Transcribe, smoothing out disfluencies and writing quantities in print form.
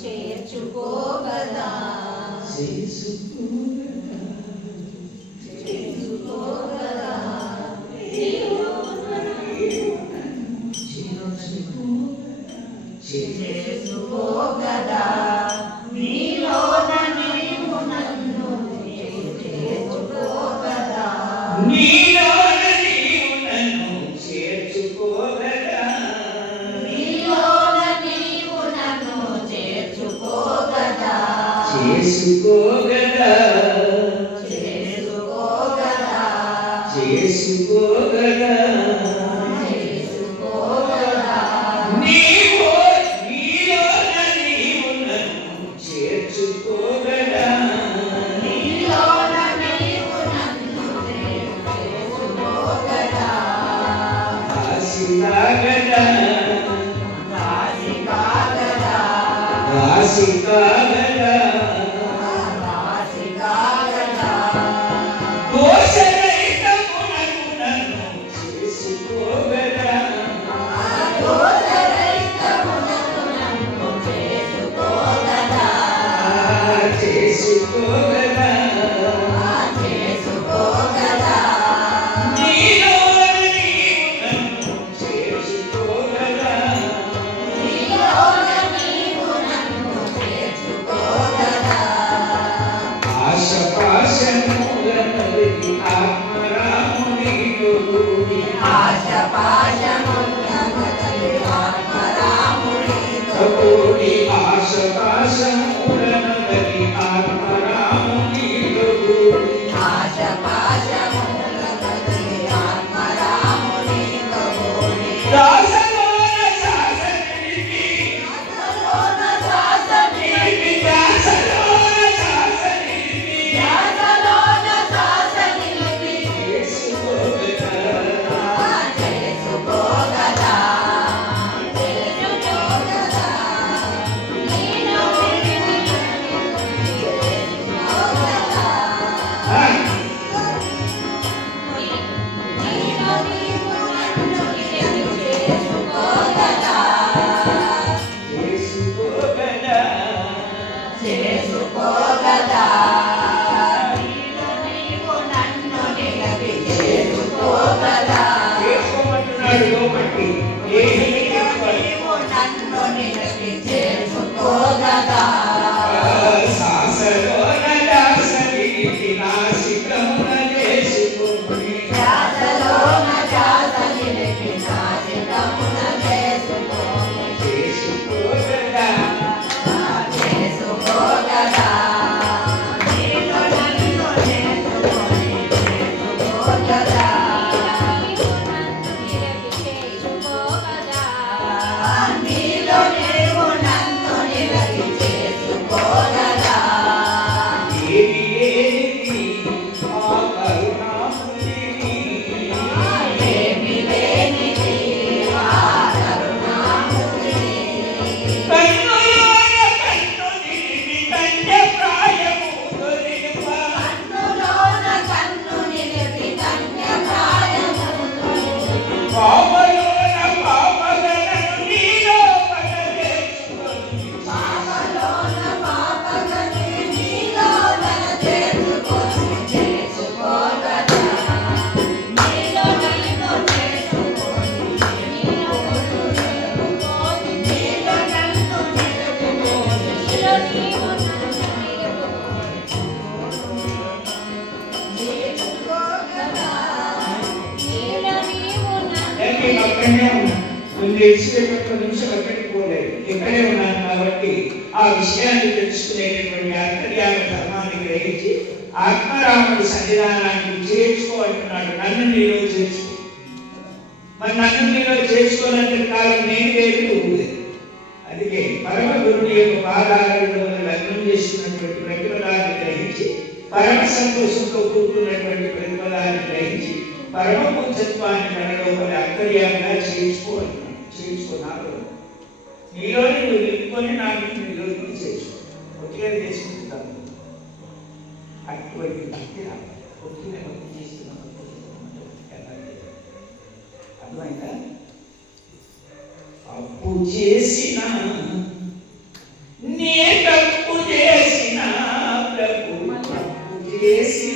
చేర్చుకోగదా చేసుకోగదా నీలోన నీవు నన్ను చేర్చుకోగదా నీలోన నీవు నన్ను చేర్చుకోగదా నీలోన నీవు నన్ను చేర్చుకోగదా చేసుకోగదా చేసుకోగదా చేసుకోగదా ఇక్కడే ఉన్నాను కాబట్టి ఆ విషయాన్ని తెలుసుకునేటటువంటి అంతర్యామ ధర్మాన్ని గ్రహించి ఆత్మరాముడి సన్నిధానానికి చేర్చుకోవాలంటున్నాడు. నన్ను నీలో చేర్చుకో. మరి నన్ను నీలో చేసుకోవాలంటే కాలం నేను లేదు, నువ్వు లేదు. అందుకే పరమ గురుని యొక్క పాదాలను లగ్నం చేసుకున్నటువంటి ప్రతిపదాన్ని గ్రహించి పరమ సంతోషంతో కూడుకున్నటువంటి ప్రతిపదాన్ని గ్రహించి పరమ పూజత్వాన్ని మనలోపల అంతర్యామంగా చేర్చుకున్నాడు. నీలోని నువ్వు నిలుపుకొని నాకు నీలోకి చేసుకో. ఒకే చేసుకుంటాను. అటువంటి భక్తి ఒకే భక్తి చేస్తున్నాను. అర్థమైందా? అప్పు చేసిన నీ యేసు